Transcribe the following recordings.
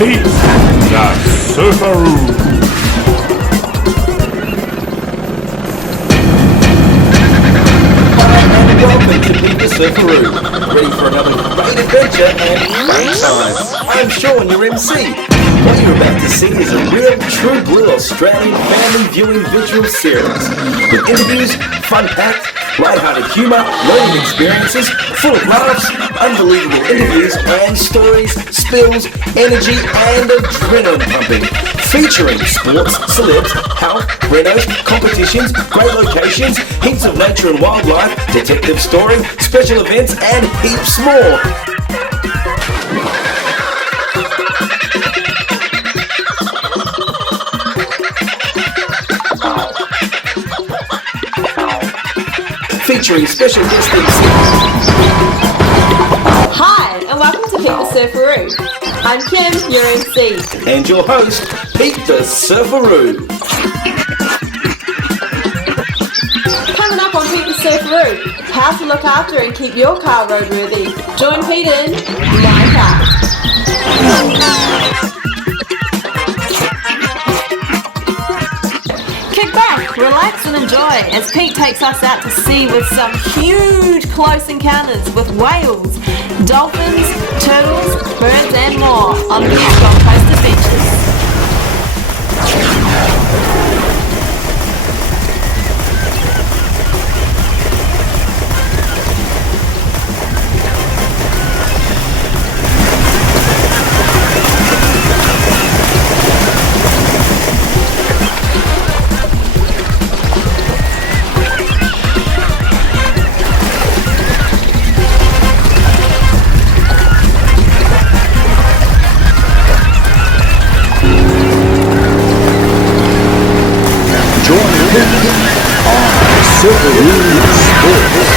Pete, the Surfaroo. Welcome to Pete the Surfaroo, ready for another great adventure and fun time. I'm Sean, your MC. What you're about to see is a real, true blue Australian family viewing visual series with interviews, fun-packed, light-hearted humour, learning experiences, full of laughs, unbelievable interviews and stories, spills, energy and adrenaline pumping. Featuring sports, celebs, health, Renos, competitions, great locations, hints of nature and wildlife, detective story, special events and heaps more. Featuring special guest MCs. Hi, and welcome to Pete the Surfaroo. I'm Kim, your MC. And your host, Pete the Surfaroo. Coming up on Pete the Surfaroo, how to look after and keep your car roadworthy. Join Pete in My Car. Kick back, relax and enjoy as Pete takes us out to sea with some huge close encounters with whales, dolphins, turtles, birds and more on these Gold Coast adventures. Surfaroo Sports.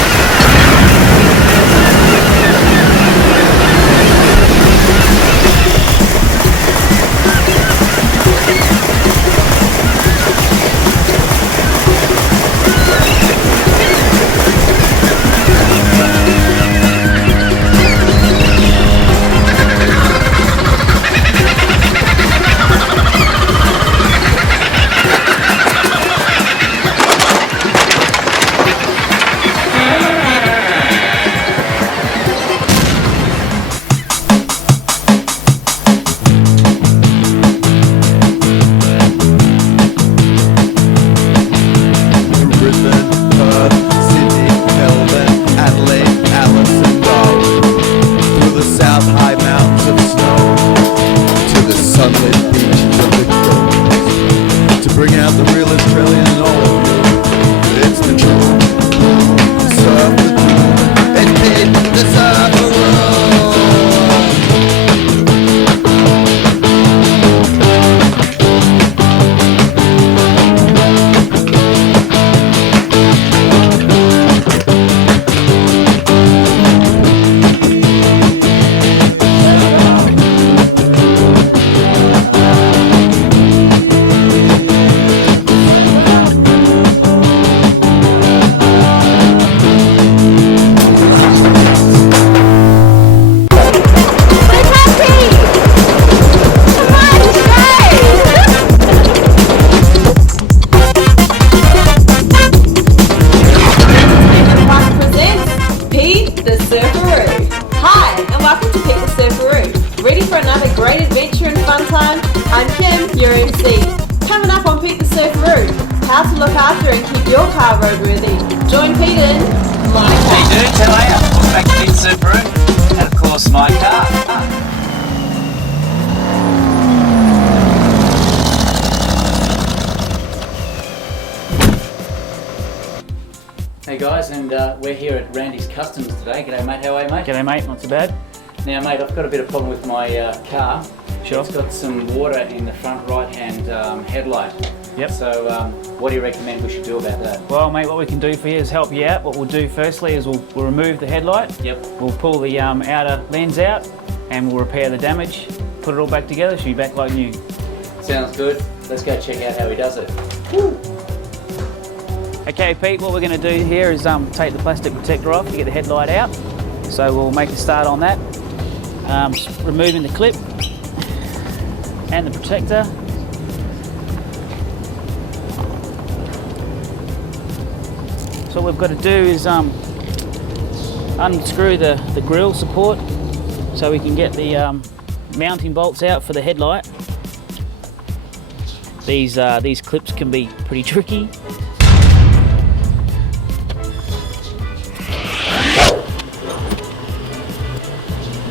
I'm Kim, your MC. Coming up on Pete the Surfaroo, how to look after and keep your car roadworthy. Join Pete in My Car. Hey dudes, how are you? Welcome back to Pete the Surfaroo, and of course My Car. Hey guys, and we're here at Randy's Customs today. G'day mate, how are you mate? G'day mate, not too bad. Now mate, I've got a bit of problem with my car. Sure. It's got some water in the front right hand headlight. Yep. So what do you recommend we should do about that? Well mate, what we can do for you is help you out. What we'll do firstly is we'll remove the headlight. Yep. We'll pull the outer lens out and we'll repair the damage, put it all back together, should be back like new. Sounds good. Let's go check out how he does it. Woo. Okay Pete, what we're going to do here is take the plastic protector off to get the headlight out. So we'll make a start on that. Removing the clip. and the protector. So what we've got to do is unscrew the grille support so we can get the mounting bolts out for the headlight. These clips can be pretty tricky.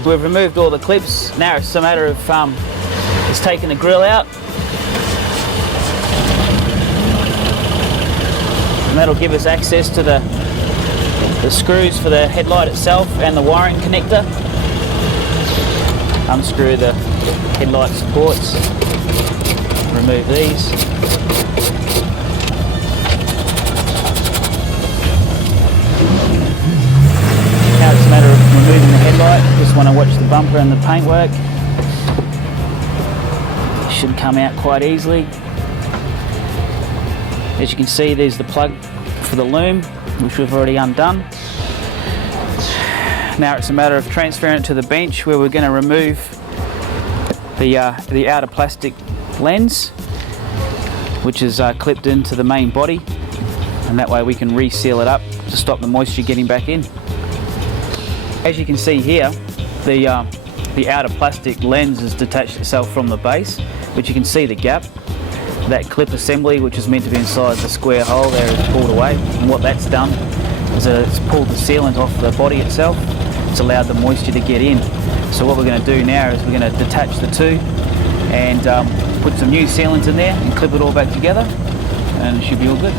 We've removed all the clips. Now it's a matter of just taking the grille out. And that'll give us access to the screws for the headlight itself and the wiring connector. Unscrew the headlight supports. Remove these. Now it's a matter of removing the headlight. Just want to watch the bumper and the paintwork. It should come out quite easily. As you can see, there's the plug for the loom, which we've already undone. Now it's a matter of transferring it to the bench, where we're going to remove the outer plastic lens, which is clipped into the main body, and that way we can reseal it up to stop the moisture getting back in. As you can see here, the outer plastic lens has detached itself from the base, but you can see the gap. That clip assembly, which is meant to be inside the square hole there, is pulled away, and what that's done is it's pulled the sealant off the body itself. It's allowed the moisture to get in. So what we're going to do now is we're going to detach the two and put some new sealant in there and clip it all back together, and it should be all good.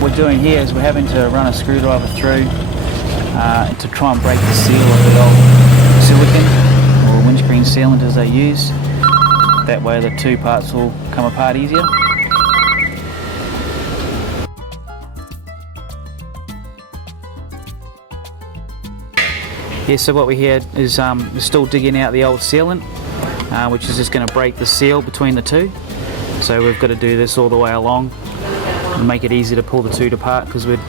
What we're doing here is we're having to run a screwdriver through to try and break the seal of the old silicone or windscreen sealant as they use. That way the two parts will come apart easier. Yeah, so what we had is we're still digging out the old sealant, which is just going to break the seal between the two. So we've got to do this all the way along and make it easy to pull the two apart, because we're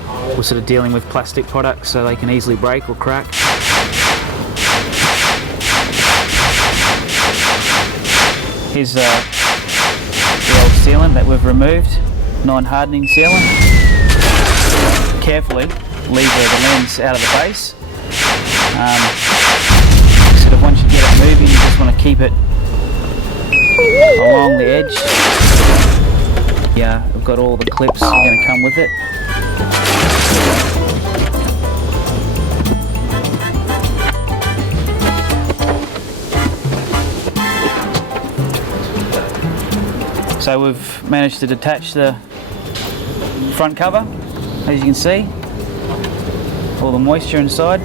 sort of dealing with plastic products, so they can easily break or crack. Here's the old sealant that we've removed, non-hardening sealant. Carefully lever the lens out of the base. Sort of once you get it moving, you just want to keep it along the edge. Yeah, we've got all the clips that are going to come with it. So we've managed to detach the front cover, as you can see, all the moisture inside.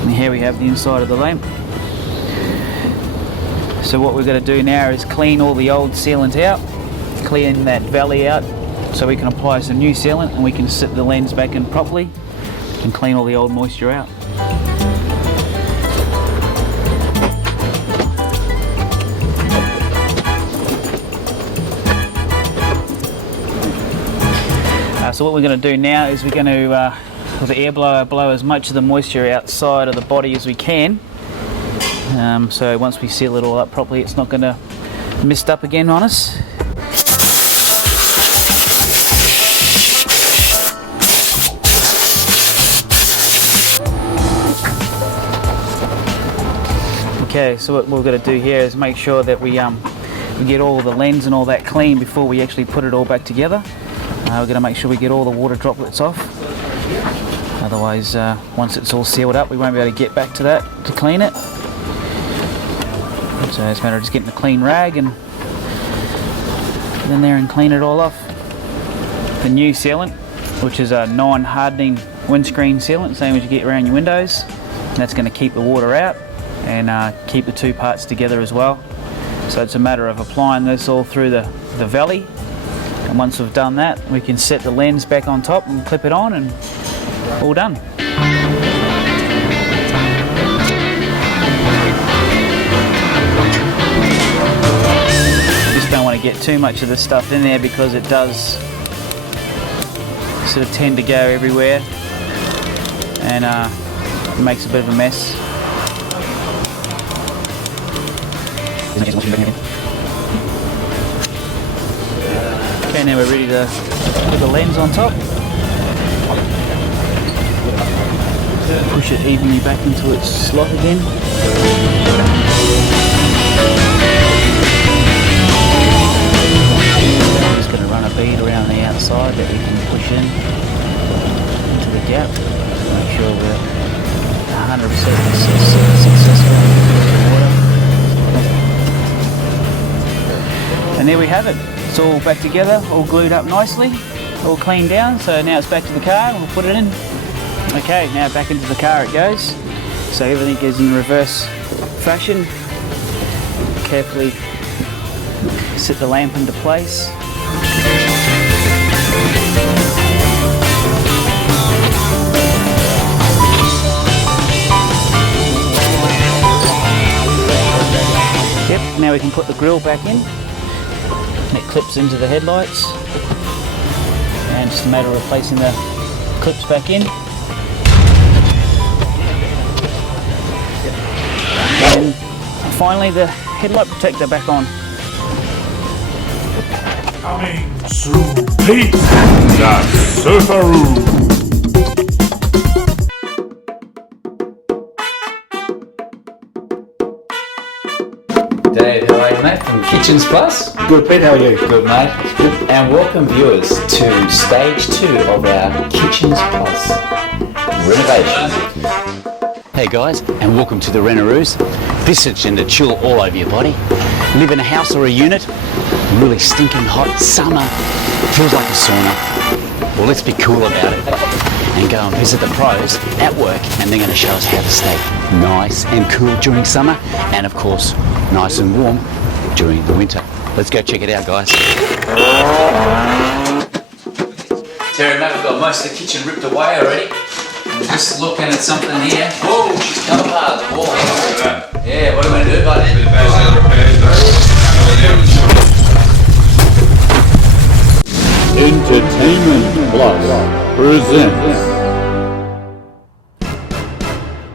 And here we have the inside of the lamp. So what we're going to do now is clean all the old sealant out, clean that valley out, so we can apply some new sealant and we can sit the lens back in properly and clean all the old moisture out. So what we're going to do now is we're going to, with the air blower, blow as much of the moisture outside of the body as we can. So once we seal it all up properly, it's not going to mist up again on us. Okay, so what we're going to do here is make sure that we get all the lens and all that clean before we actually put it all back together. We're going to make sure we get all the water droplets off. Otherwise, once it's all sealed up, we won't be able to get back to that to clean it. So it's a matter of just getting a clean rag and get in there and clean it all off. The new sealant, which is a non-hardening windscreen sealant, same as you get around your windows. And that's going to keep the water out and keep the two parts together as well. So it's a matter of applying this all through the valley. And once we've done that, we can set the lens back on top and clip it on, and all done. Just don't want to get too much of this stuff in there because it does sort of tend to go everywhere, and It makes a bit of a mess. Okay, now we're ready to put the lens on top. Push it evenly back into its slot again. I'm just going to run a bead around the outside that we can push in into the gap. Make sure we're 100% successful with the water. And there we have it. It's all back together, all glued up nicely, all cleaned down. So now it's back to the car and we'll put it in. Okay, now back into the car it goes. So everything is in reverse fashion. Carefully sit the lamp into place. Yep, now we can put the grille back in. It clips into the headlights. And just a matter of placing the clips back in. And finally the headlight protector back on. Coming soon, Pete. The Surfaroo. Dave, how are you, mate? From Kitchens Plus. Good, Pete, how are you? Good, mate. And welcome viewers to stage 2 of our Kitchens Plus renovation. Hey guys, and welcome to the RENAROO'S. This is to chill all over your body. Live in a house or a unit, really stinking hot summer, feels like a sauna. Well, let's be cool about it and go and visit the pros at work, and they're going to show us how to stay nice and cool during summer, and of course, nice and warm during the winter. Let's go check it out, guys. Terry, mate, we've got most of the kitchen ripped away already. I'm just looking at something here. Whoa, she's come apart the wall. Yeah, what are we going to do about it? Entertainment Plus presents.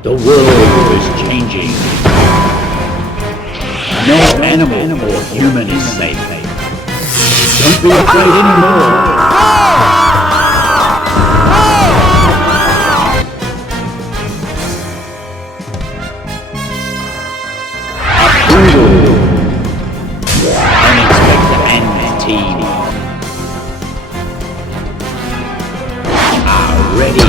The world is changing. No animal or human is safe. Don't be afraid anymore. Unexpected and team are ready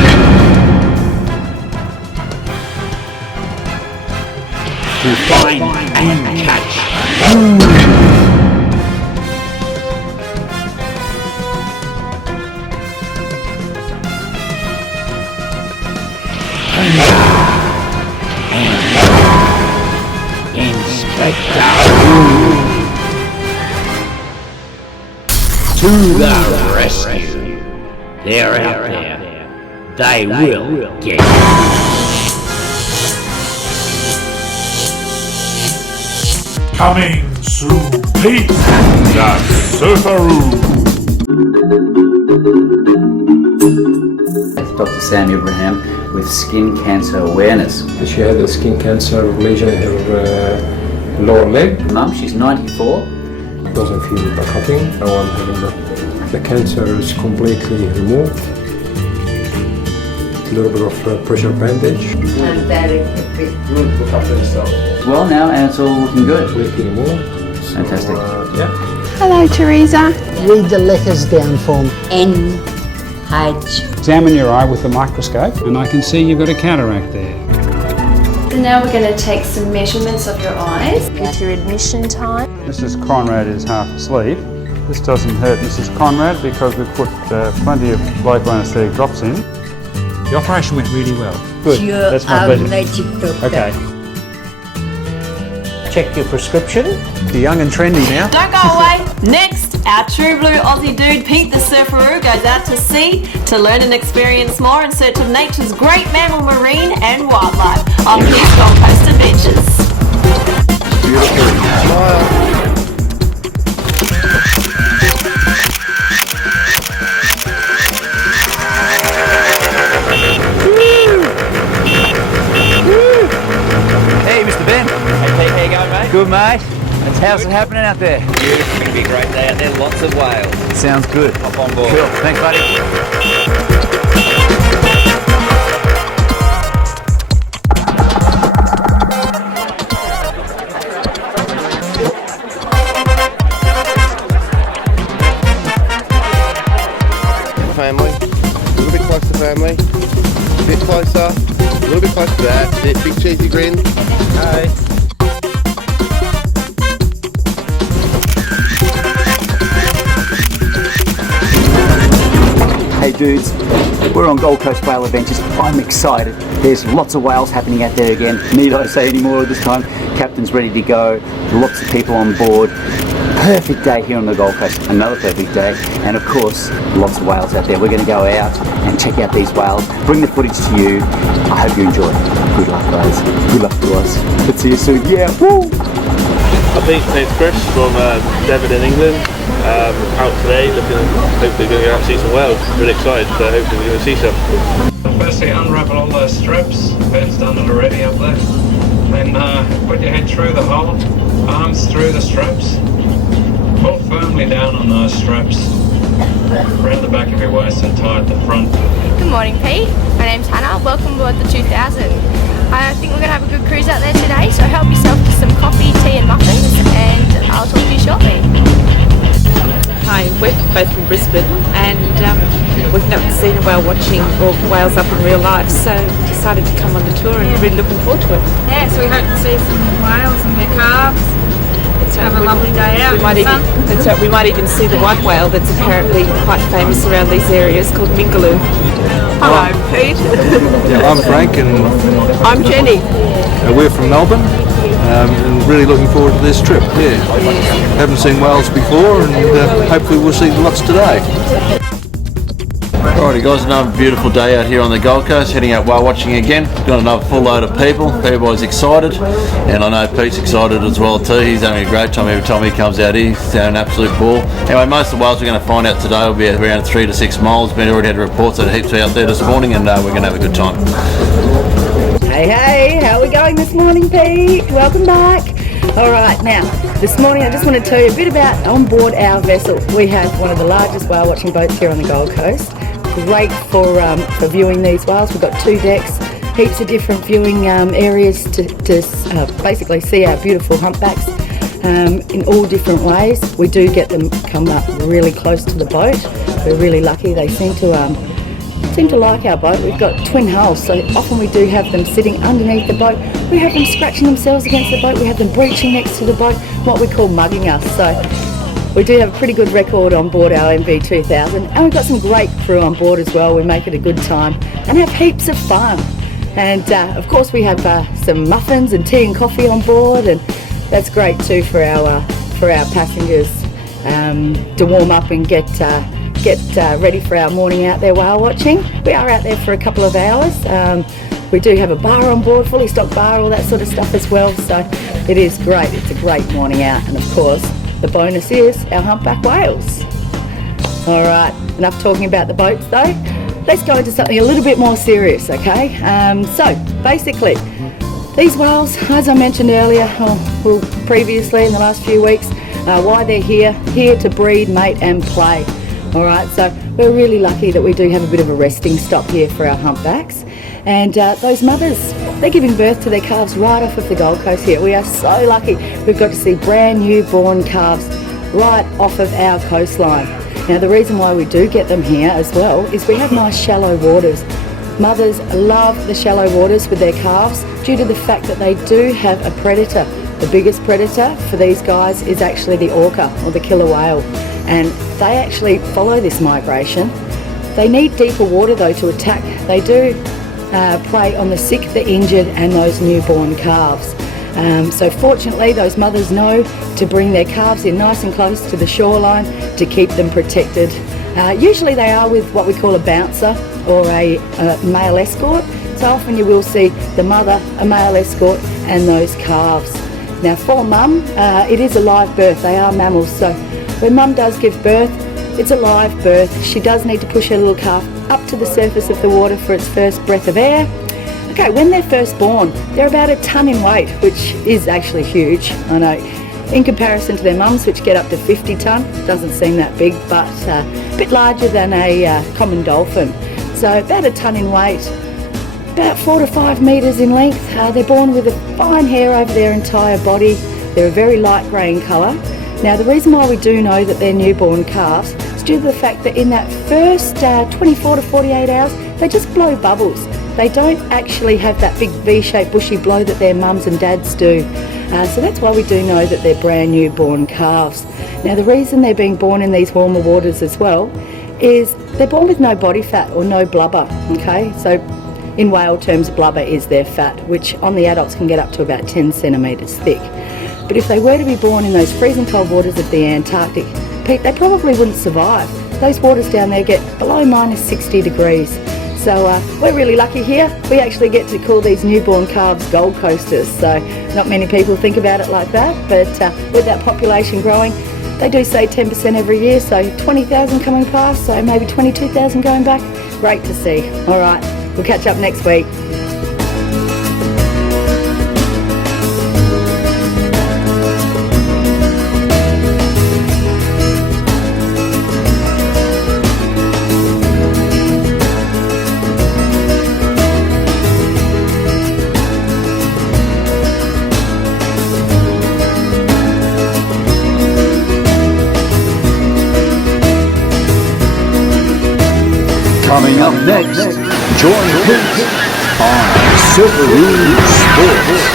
to find and catch. To the rescue. They're out there. They will get you. Coming soon, Pete. The Surfaroo. Dr. Sam Ibrahim with Skin Cancer Awareness. She had a skin cancer lesion in her lower leg. Mum, she's 94. Doesn't feel the cutting. Now I'm having the cancer is completely removed. A little bit of pressure bandage. I'm very happy. Good, look after yourself. Well now, and it's all looking good. Completely removed. So, Fantastic. Yeah. Hello, Teresa. Read the letters down for me. N-H. Examine your eye with a microscope, and I can see you've got a cataract there. So now we're going to take some measurements of your eyes. With your admission time. Mrs. Conrad is half asleep. This doesn't hurt Mrs. Conrad because we've put plenty of local anaesthetic drops in. The operation went really well. Good, You're that's my our pleasure. magic doctor. Okay. Check your prescription. You're young and trendy now. Don't go away. Next, our true blue Aussie dude Pete the Surfaroo goes out to sea to learn and experience more in search of nature's great mammal, marine and wildlife on his Gold Coast adventures. mate. How's it happening out there? It's going to be a great day out there. Lots of whales. Sounds good. Hop on board. Cool. Thanks, buddy. Family, a little bit close to family, a bit closer, a little bit closer to that, big cheesy grin. Hey. Hey dudes, we're on Gold Coast Whale Adventures. I'm excited. There's lots of whales happening out there again. Need I say any more this time? Captain's ready to go. Lots of people on board. Perfect day here on the Gold Coast. Another perfect day. And of course, lots of whales out there. We're going to go out and check out these whales. Bring the footage to you. I hope you enjoy. Good luck, guys. Good luck to us. Let's see you soon. Yeah. Woo! I think it's Chris from Devon in England. Out today, hopefully going to go out and see some whales. Really excited, so hopefully we're going to see some. Firstly, unravel all those straps. Ben's done it already up there. Then put your head through the hole, arms through the straps. Pull firmly down on those straps. Around the back of your waist and tie at the front. Good morning, Pete. My name's Hannah. Welcome aboard the 2000. I think we're going to have a good cruise out there today, so help yourself to some coffee, tea and muffins, and I'll talk to you shortly. Hi, we're both from Brisbane and we've never seen a whale watching or whales up in real life, so decided to come on the tour and really looking forward to it. Yeah, so we hope to see some whales and their calves. Have a lovely day out. We might even see the white whale that's apparently quite famous around these areas called Mingaloo. Hello, Pete. Yeah, I'm Frank and I'm Jenny. We're from Melbourne and really looking forward to this trip. Yeah, haven't seen whales before and hopefully we'll see lots today. Alrighty guys, another beautiful day out here on the Gold Coast, heading out whale watching again. Got another full load of people. Everybody's excited, and I know Pete's excited as well too. He's having a great time every time he comes out here. He's having an absolute ball. Anyway, most of the whales we're going to find out today will be around 3 to 6 miles. We've already had reports that heaps out there this morning, and we're going to have a good time. Hey, how are we going this morning, Pete? Welcome back. Alright, now, this morning I just want to tell you a bit about on board our vessel. We have one of the largest whale watching boats here on the Gold Coast. Great for viewing these whales. We've got 2 decks, heaps of different viewing areas to basically see our beautiful humpbacks in all different ways. We do get them come up really close to the boat. We're really lucky. They seem to like our boat. We've got twin hulls, so often we do have them sitting underneath the boat. We have them scratching themselves against the boat. We have them breaching next to the boat, what we call mugging us. So we do have a pretty good record on board our MV2000, and we've got some great crew on board as well. We make it a good time and have heaps of fun. And of course we have some muffins and tea and coffee on board, and that's great too for our passengers to warm up and get ready for our morning out there whale watching. We are out there for a couple of hours. We do have a bar on board, fully stocked bar, all that sort of stuff as well. So it is great. It's a great morning out, and of course the bonus is our humpback whales. All right, enough talking about the boats though. Let's go into something a little bit more serious, okay? So basically, these whales, as I mentioned earlier, or previously in the last few weeks, why they're here to breed, mate and play. All right, so we're really lucky that we do have a bit of a resting stop here for our humpbacks. And those mothers, they're giving birth to their calves right off of the Gold Coast here. We are so lucky. We've got to see brand new born calves right off of our coastline. Now the reason why we do get them here as well is we have nice shallow waters. Mothers love the shallow waters with their calves due to the fact that they do have a predator. The biggest predator for these guys is actually the orca, or the killer whale. And they actually follow this migration. They need deeper water though to attack. They do prey on the sick, the injured and those newborn calves. So fortunately those mothers know to bring their calves in nice and close to the shoreline to keep them protected. Usually they are with what we call a bouncer or a male escort. So often you will see the mother, a male escort and those calves. Now for mum, it is a live birth. They are mammals, so when mum does give birth, it's a live birth. She does need to push her little calf up to the surface of the water for its first breath of air. Okay, when they're first born, they're about 1 ton in weight, which is actually huge, I know. in comparison to their mums, which get up to 50 tonne. Doesn't seem that big, but a bit larger than a common dolphin. So about a tonne in weight, about 4 to 5 metres in length. They're born with a fine hair over their entire body. They're a very light grey in colour. Now the reason why we do know that they're newborn calves is due to the fact that in that first 24 to 48 hours, they just blow bubbles. They don't actually have that big V-shaped bushy blow that their mums and dads do. So that's why we do know that they're brand new born calves. Now the reason they're being born in these warmer waters as well is they're born with no body fat or no blubber, okay? So in whale terms, blubber is their fat, which on the adults can get up to about 10 centimetres thick. But if they were to be born in those freezing cold waters of the Antarctic, Pete, they probably wouldn't survive. Those waters down there get below minus 60 degrees. So we're really lucky here. We actually get to call these newborn calves Gold Coasters. So not many people think about it like that, but with that population growing, they do say 10% every year, so 20,000 coming past, so maybe 22,000 going back. Great to see. All right, we'll catch up next week. Coming up next, join Pete on Surfaroo Sports.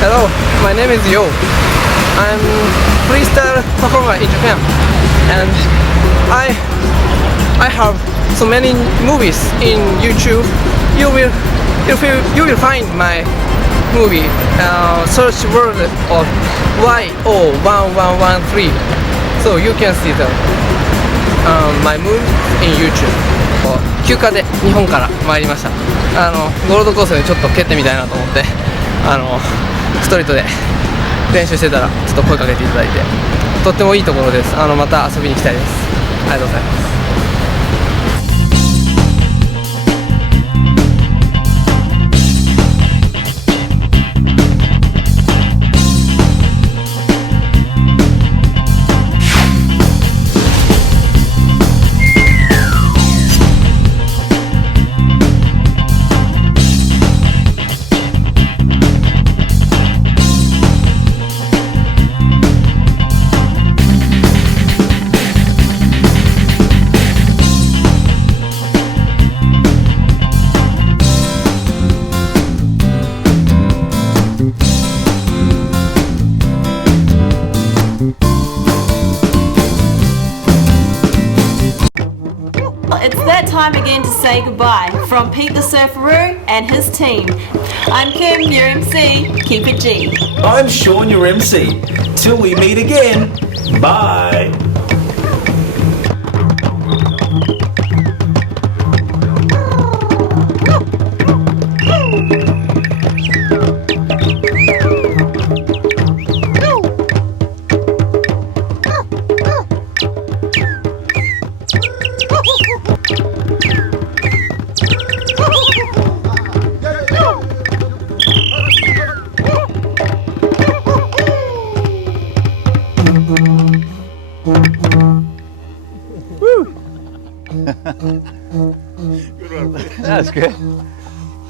Hello, my name is Yo. I'm freestyle performer in Japan, and I have so many movies in YouTube. You will find my movie. Search word of YO1113, so you can see my movie in YouTube. 休暇で日本から参りました。ゴールドコースでちょっと蹴ってみたいなと思って。ストリートで練習してたらちょっと声かけていただいて、とってもいいところです。また遊びに行きたいです。ありがとうございます。It's that time again to say goodbye from Pete the Surfaroo and his team. I'm Kim, your MC. Keep it G. I'm Sean, your MC. Till we meet again. Bye. Good one. That was good.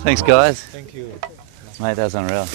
Thanks, guys. Thank you. Mate, that was unreal.